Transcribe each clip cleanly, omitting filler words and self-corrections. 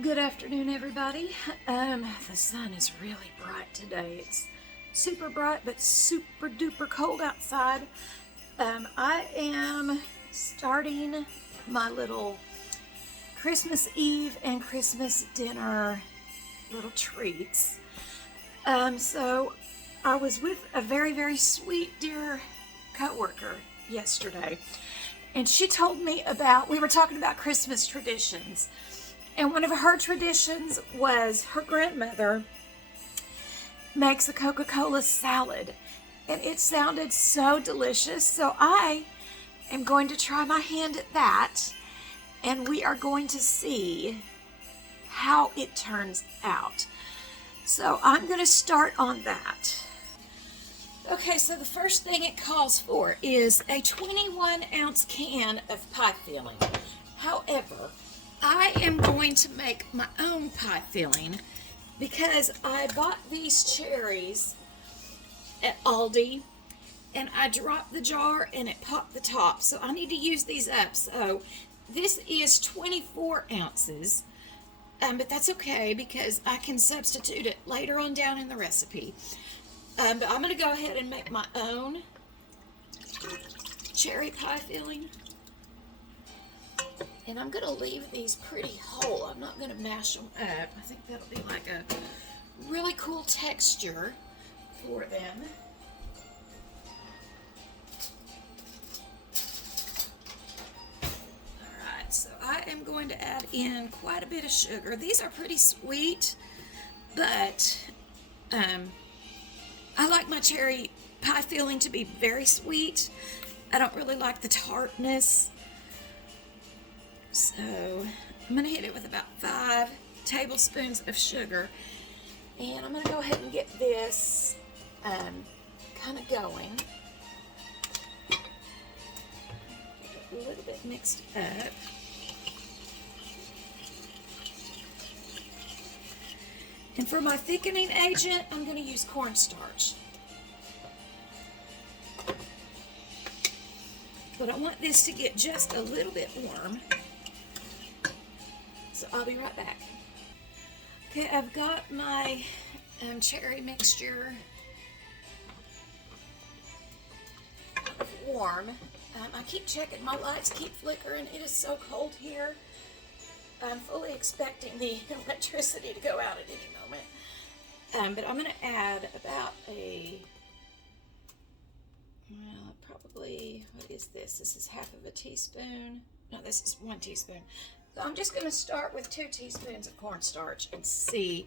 Good afternoon, everybody. The sun is really bright today. It's super bright, but super duper cold outside. I am starting my little Christmas Eve and Christmas dinner little treats. So I was with a very, very sweet, dear coworker yesterday, and she told me we were talking about Christmas traditions. And one of her traditions was her grandmother makes a Coca-Cola salad. And it sounded so delicious. So I am going to try my hand at that. And we are going to see how it turns out. So I'm going to start on that. Okay, so the first thing it calls for is a 21-ounce can of pie filling. However, I am going to make my own pie filling because I bought these cherries at Aldi and I dropped the jar and it popped the top. So I need to use these up. So this is 24 ounces, but that's okay because I can substitute it later on down in the recipe. But I'm going to go ahead and make my own cherry pie filling. And I'm going to leave these pretty whole. I'm not going to mash them up. I think that'll be like a really cool texture for them. Alright, so I am going to add in quite a bit of sugar. These are pretty sweet, but I like my cherry pie filling to be very sweet. I don't really like the tartness. So I'm going to hit it with about 5 tablespoons of sugar. And I'm going to go ahead and get this kind of going. Get it a little bit mixed up. And for my thickening agent, I'm going to use cornstarch. But I want this to get just a little bit warm. So I'll be right back. Okay, I've got my cherry mixture warm. I keep checking, my lights keep flickering. It is so cold here. I'm fully expecting the electricity to go out at any moment. But I'm going to add about probably, what is this? This is half of a teaspoon. No, this is 1 teaspoon. So I'm just going to start with 2 teaspoons of cornstarch and see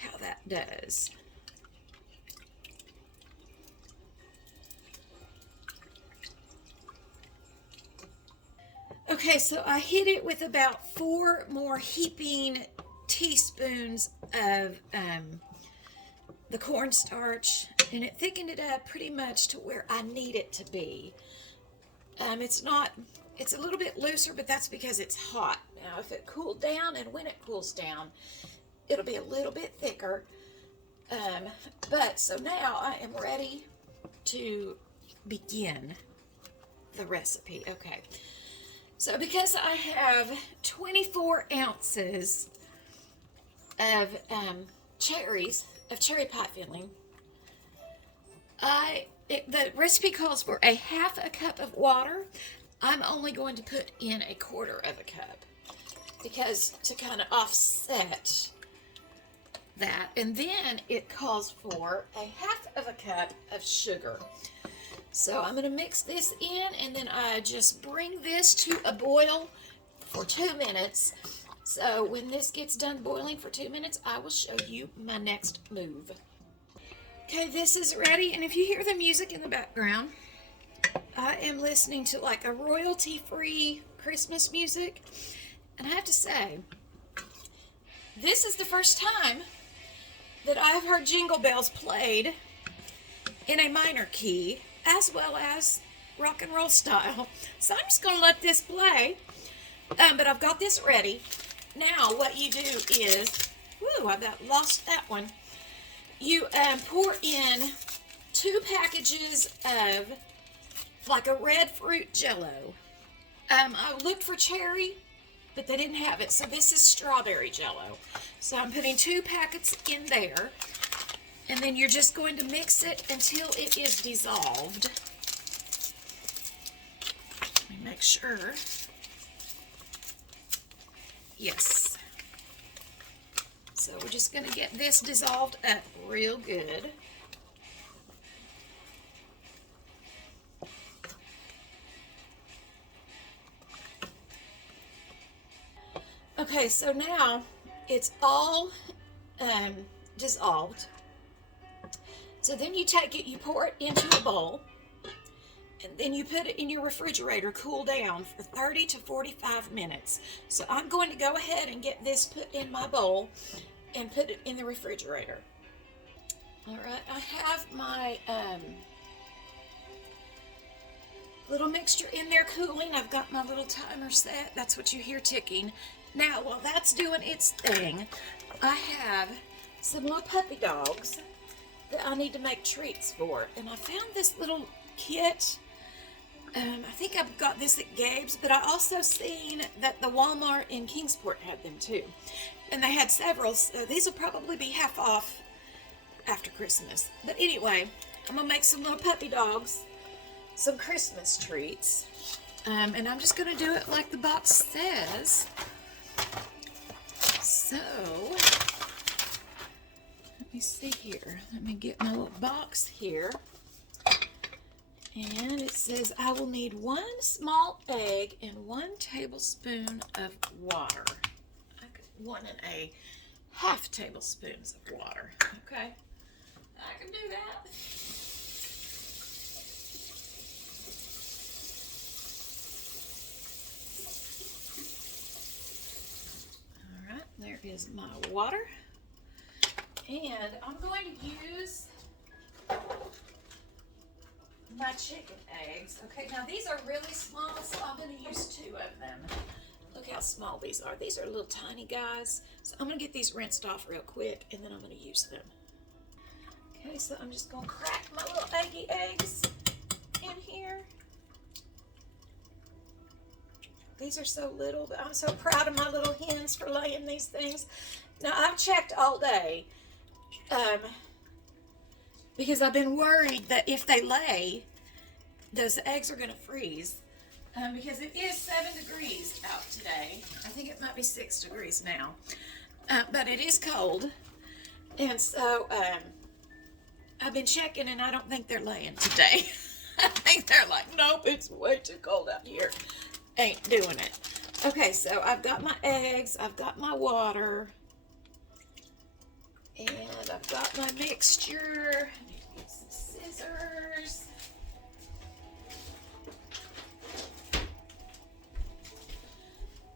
how that does. Okay, so I hit it with about 4 more heaping teaspoons of the cornstarch, and it thickened it up pretty much to where I need it to be. It's a little bit looser, but that's because it's hot. Now, if it cooled down, and when it cools down, it'll be a little bit thicker. So now I am ready to begin the recipe. Okay. So because I have 24 ounces of cherry pie filling, the recipe calls for a half a cup of water. I'm only going to put in a quarter of a cup because to kind of offset that. And then it calls for a half of a cup of sugar. So I'm going to mix this in, and then I just bring this to a boil for 2 minutes. So when this gets done boiling for 2 minutes, I will show you my next move. Okay, this is ready, and if you hear the music in the background, I am listening to like a royalty-free Christmas music, and I have to say, this is the first time that I've heard Jingle Bells played in a minor key, as well as rock and roll style. So I'm just going to let this play, but I've got this ready. Now what you do is, I about lost that one. You pour in 2 packages of like a red fruit Jello. I looked for cherry. but they didn't have it. So this is strawberry Jell-O. So I'm putting 2 packets in there, and then you're just going to mix it until it is dissolved. Let me make sure. Yes. So we're just going to get this dissolved up real good. Okay, so now it's all dissolved. So then you take it, you pour it into a bowl, and then you put it in your refrigerator, cool down for 30 to 45 minutes. So I'm going to go ahead and get this put in my bowl and put it in the refrigerator. All right, I have my little mixture in there cooling. I've got my little timer set. That's what you hear ticking. Now, while that's doing its thing, I have some little puppy dogs that I need to make treats for. And I found this little kit. I think I've got this at Gabe's, but I also seen that the Walmart in Kingsport had them too. And they had several, so these will probably be half off after Christmas. But anyway, I'm gonna make some little puppy dogs, some Christmas treats. And I'm just gonna do it like the box says. So, let me see here. Let me get my little box here. And it says I will need 1 small egg and 1 tablespoon of water. 1½ tablespoons of water. Okay, I can do that. All right, there is my water. And I'm going to use my chicken eggs. Okay, now these are really small, so I'm going to use 2 of them. Look how small these are. These are little tiny guys. So I'm going to get these rinsed off real quick, and then I'm going to use them. Okay, so I'm just going to crack my little eggy eggs in here. These are so little, but I'm so proud of my little hens for laying these things. Now, I've checked all day because I've been worried that if they lay, those eggs are going to freeze. Because it is 7 degrees out today. I think it might be 6 degrees now. But it is cold. And so I've been checking, and I don't think they're laying today. I think they're like, nope, it's way too cold out here. Ain't doing it. Okay, so I've got my eggs. I've got my water. And I've got my mixture. I need to get some scissors.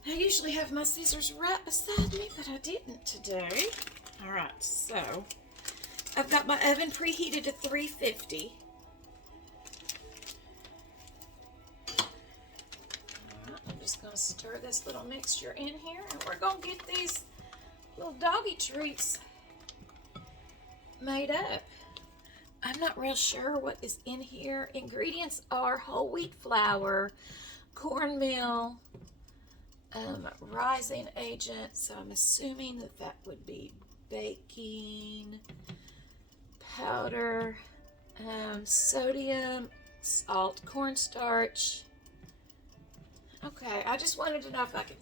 I usually have my scissors right beside me, but I didn't today. All right, so I've got my oven preheated to 350. All right, I'm just going to stir this little mixture in here, and we're going to get these little doggy treats made up. I'm not real sure what is in here. Ingredients are whole wheat flour, cornmeal, rising agent, so I'm assuming that that would be baking powder, sodium, salt, cornstarch. Okay, I just wanted to know if I could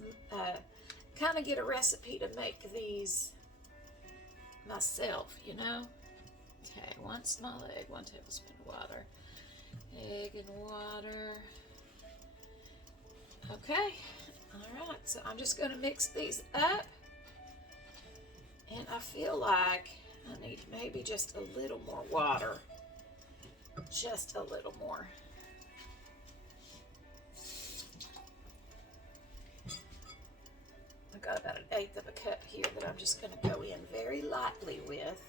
kind of get a recipe to make these myself, you know. Okay, 1 small egg, 1 tablespoon of water. Egg and water. Okay. Alright, so I'm just going to mix these up, and I feel like I need maybe just a little more water, just a little more. I've got about 1/8 of a cup here that I'm just going to go in very lightly with.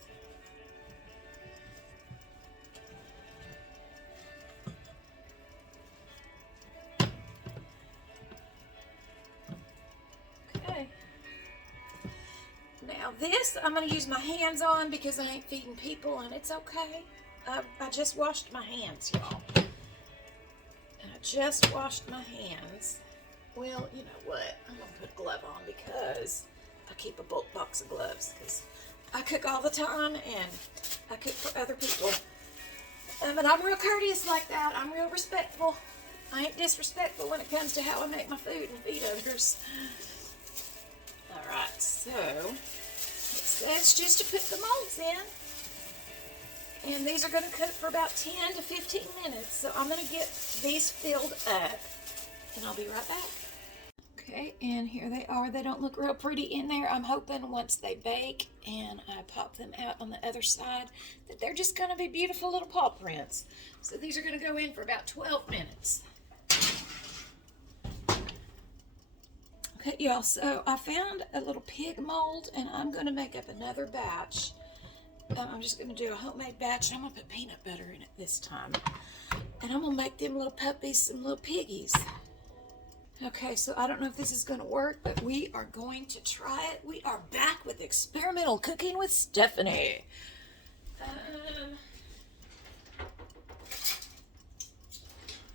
Now this, I'm going to use my hands on because I ain't feeding people, and it's okay. I just washed my hands, y'all. I just washed my hands. Well, you know what? I'm gonna put a glove on because I keep a bulk box of gloves because I cook all the time and I cook for other people. And I'm real courteous like that. I'm real respectful. I ain't disrespectful when it comes to how I make my food and feed others. Alright, so it says just to put the molds in. And these are going to cook for about 10 to 15 minutes. So I'm going to get these filled up and I'll be right back. Okay, and here they are. They don't look real pretty in there. I'm hoping once they bake and I pop them out on the other side that they're just going to be beautiful little paw prints. So these are going to go in for about 12 minutes. Okay, y'all, so I found a little pig mold and I'm going to make up another batch. I'm just going to do a homemade batch. I'm going to put peanut butter in it this time. And I'm going to make them little puppies some little piggies. Okay, so I don't know if this is going to work, but we are going to try it. We are back with experimental cooking with Stephanie.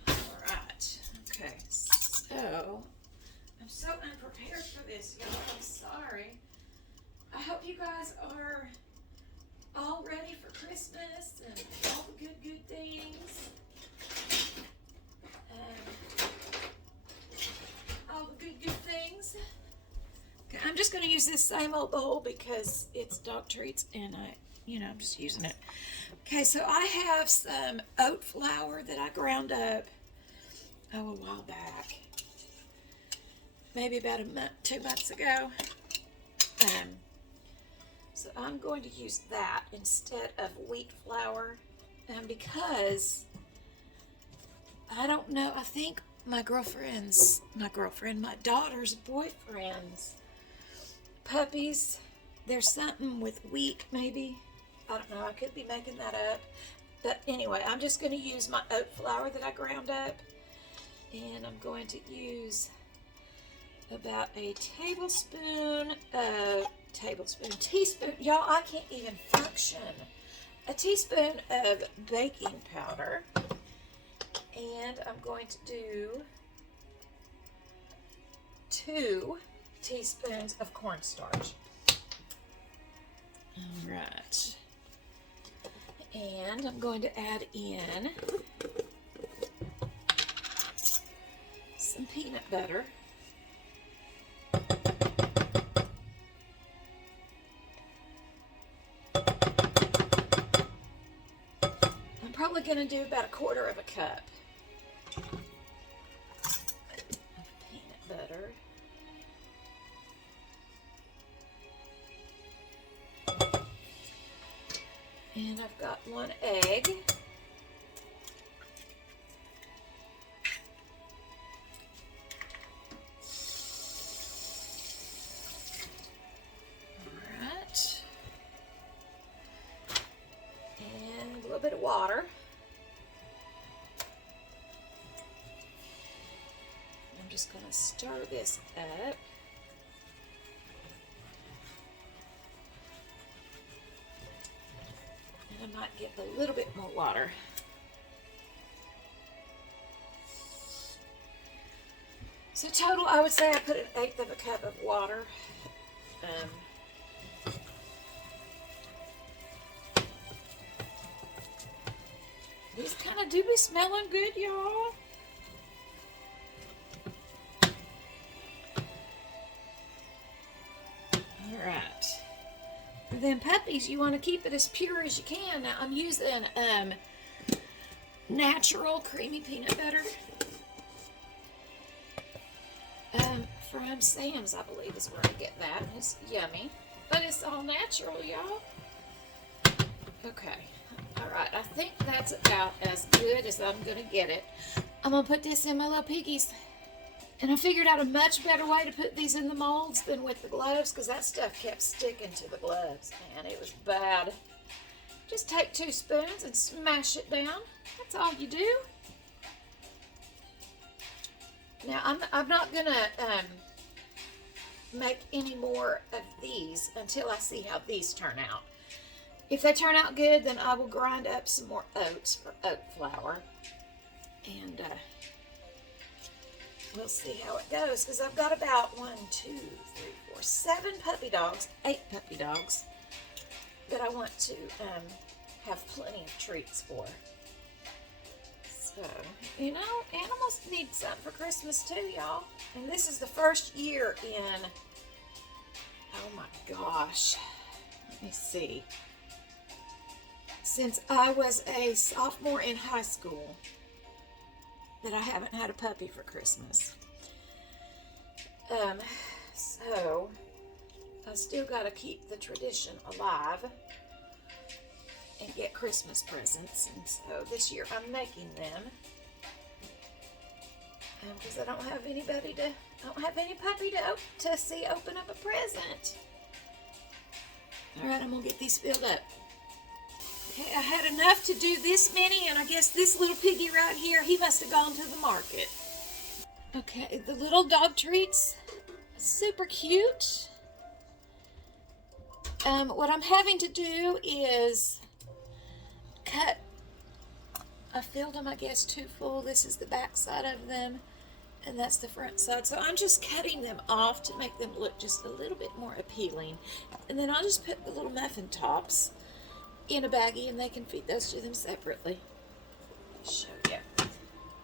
Alright, okay, so I'm so unprepared for this, y'all. I'm sorry. I hope you guys are all ready for Christmas and all the good things. All the good things. Okay, I'm just going to use this same old bowl because it's dog treats and I'm just using it. Okay, so I have some oat flour that I ground up a while back. Maybe about 2 months ago. So I'm going to use that instead of wheat flour because I don't know, I think my daughter's boyfriend's puppies, there's something with wheat maybe. I don't know, I could be making that up. But anyway, I'm just going to use my oat flour that I ground up. And I'm going to use about a teaspoon, y'all, I can't even function. A teaspoon of baking powder. And I'm going to do 2 teaspoons of cornstarch. All right. And I'm going to add in some peanut butter. I'm probably going to do about 1/4 cup. Peanut butter. And I've got 1 egg. Alright. And a little bit of water. I'm just going to stir this up. And I might get a little bit more water. So total, I would say I put 1/8 cup of water. These kind of do be smelling good, y'all. Alright. For them puppies, you want to keep it as pure as you can. Now, I'm using natural creamy peanut butter. From Sam's, I believe, is where I get that. It's yummy. But it's all natural, y'all. Okay. Alright, I think that's about as good as I'm going to get it. I'm going to put this in my little piggies. And I figured out a much better way to put these in the molds than with the gloves, because that stuff kept sticking to the gloves. Man, it was bad. Just take 2 spoons and smash it down. That's all you do. Now, I'm not going to make any more of these until I see how these turn out. If they turn out good, then I will grind up some more oats for oat flour. And we'll see how it goes, because I've got about 7 puppy dogs, 8 puppy dogs that I want to have plenty of treats for. So, you know, animals need something for Christmas too, y'all. And this is the first year in, oh my gosh, let me see, since I was a sophomore in high school that I haven't had a puppy for Christmas. So I still got to keep the tradition alive and get Christmas presents, and so this year I'm making them because I don't have any puppy to see open up a present. All right, I'm gonna get these filled up. Okay, I had enough to do this many, and I guess this little piggy right here, he must have gone to the market. Okay, the little dog treats, super cute. What I'm having to do is cut, I filled them, I guess, too full. This is the back side of them, and that's the front side. So I'm just cutting them off to make them look just a little bit more appealing. And then I'll just put the little muffin tops in a baggie, and they can feed those to them separately. Show you.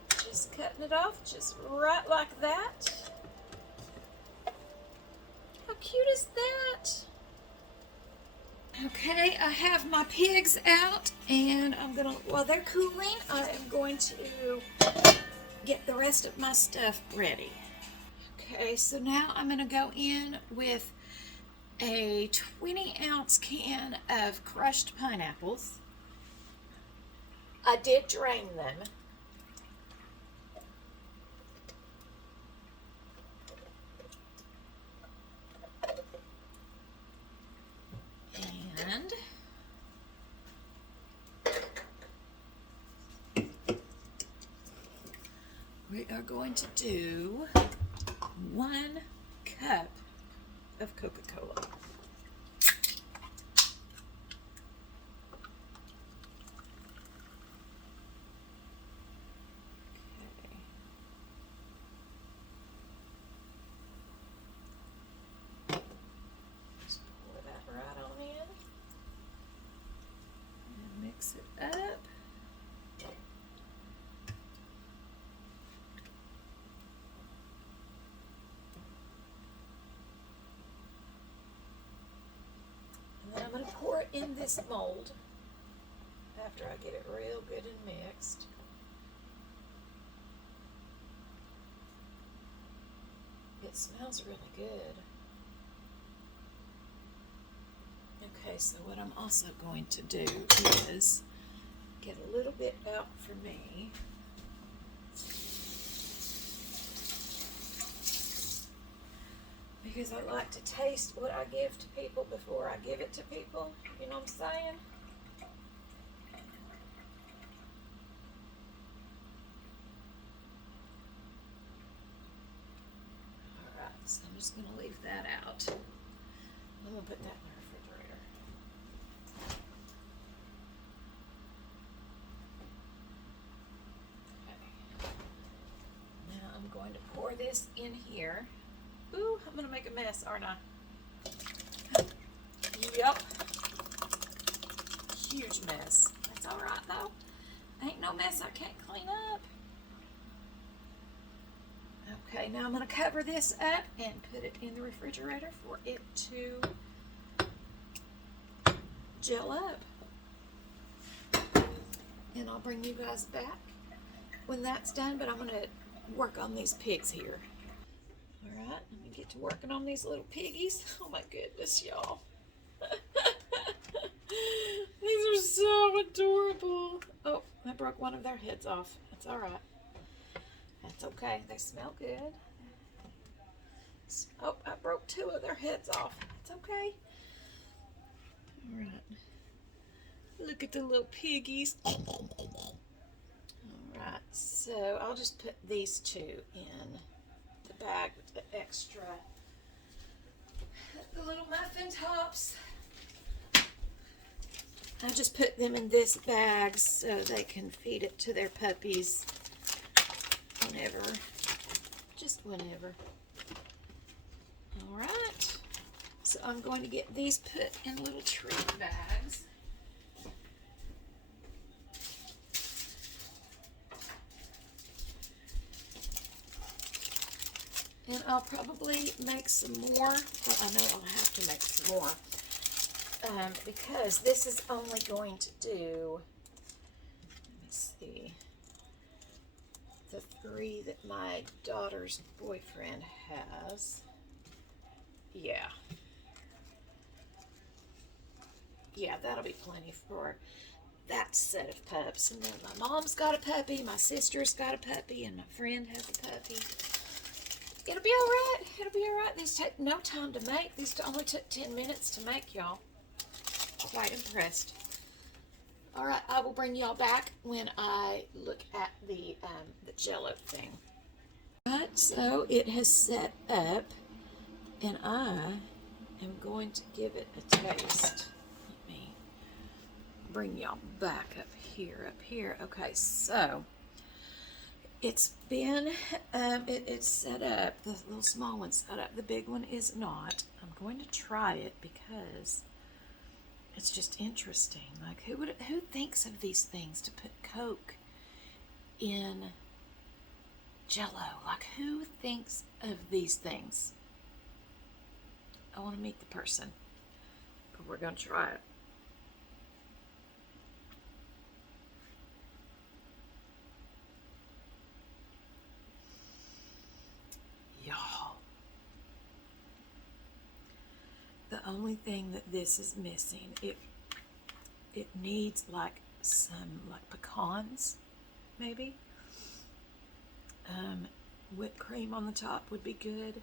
Just cutting it off just right like that. How cute is that? Okay, I have my pigs out, and I'm gonna, while they're cooling, I am going to get the rest of my stuff ready. Okay, so now I'm gonna go in with a 20-ounce can of crushed pineapples. I did drain them. And we are going to do 1 cup of Coca-Cola. Mix it up. And then I'm going to pour it in this mold after I get it real good and mixed. It smells really good. Okay, so what I'm also going to do is get a little bit out for me. Because I like to taste what I give to people before I give it to people. You know what I'm saying? Alright, so I'm just going to leave that out. I'm going to put that in the refrigerator. Okay. Now I'm going to pour this in here. Ooh, I'm going to make a mess, aren't I? Yep. Huge mess. That's alright though. Ain't no mess I can't clean up. Okay, now I'm going to cover this up and put it in the refrigerator for it to gel up. And I'll bring you guys back when that's done, but I'm going to work on these pigs here. Alright, let me get to working on these little piggies. Oh my goodness, y'all. These are so adorable. Oh, I broke one of their heads off. That's alright. That's okay. They smell good. Oh, I broke 2 of their heads off. It's okay. Alright. Look at the little piggies. Alright, so I'll just put these 2 in the bag with the extra, the little muffin tops. I just put them in this bag so they can feed it to their puppies whenever. just whenever. All right. So I'm going to get these put in little treat bags. And I'll probably make some more. Well, I know I'll have to make some more. Because this is only going to do, let me see, the 3 that my daughter's boyfriend has. Yeah. Yeah, that'll be plenty for that set of pups. And then my mom's got a puppy, my sister's got a puppy, and my friend has a puppy. It'll be all right. It'll be all right. These take no time to make. These only took 10 minutes to make, y'all. Quite impressed. All right, I will bring y'all back when I look at the Jell-O thing. All right, so it has set up, and I am going to give it a taste. Let me bring y'all back up here. Okay, so it's been, it's set up, the little small one's set up, the big one is not. I'm going to try it because it's just interesting. Like, who thinks of these things to put Coke in Jell-O? Like, who thinks of these things? I want to meet the person, but we're going to try it. Y'all, the only thing that this is missing, it needs like some like pecans, maybe. Whipped cream on the top would be good.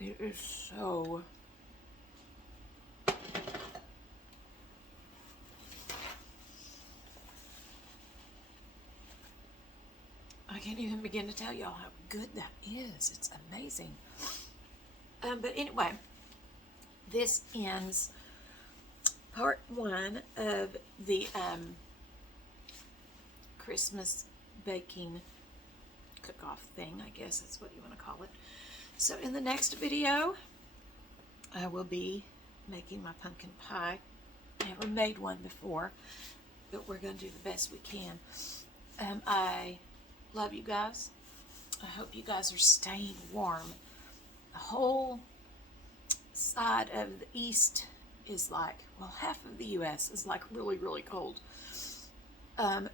It is so I can't even begin to tell y'all how good that is. It's amazing. But anyway, this ends part 1 of the Christmas baking cook-off thing, I guess that's what you want to call it. So in the next video, I will be making my pumpkin pie. Never made one before, but we're going to do the best we can. I love you guys. I hope you guys are staying warm. The whole side of the east is like, well, half of the U.S. is like really, really cold.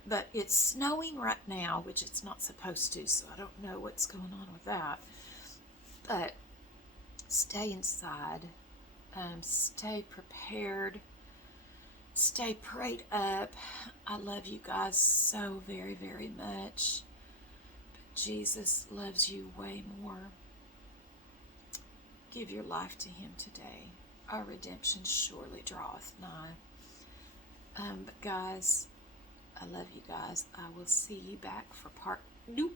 But it's snowing right now, which it's not supposed to, so I don't know what's going on with that. But stay inside. Stay prepared. Stay prayed up. I love you guys so very, very much. But Jesus loves you way more. Give your life to him today. Our redemption surely draweth nigh. But guys, I love you guys. I will see you back for part 2.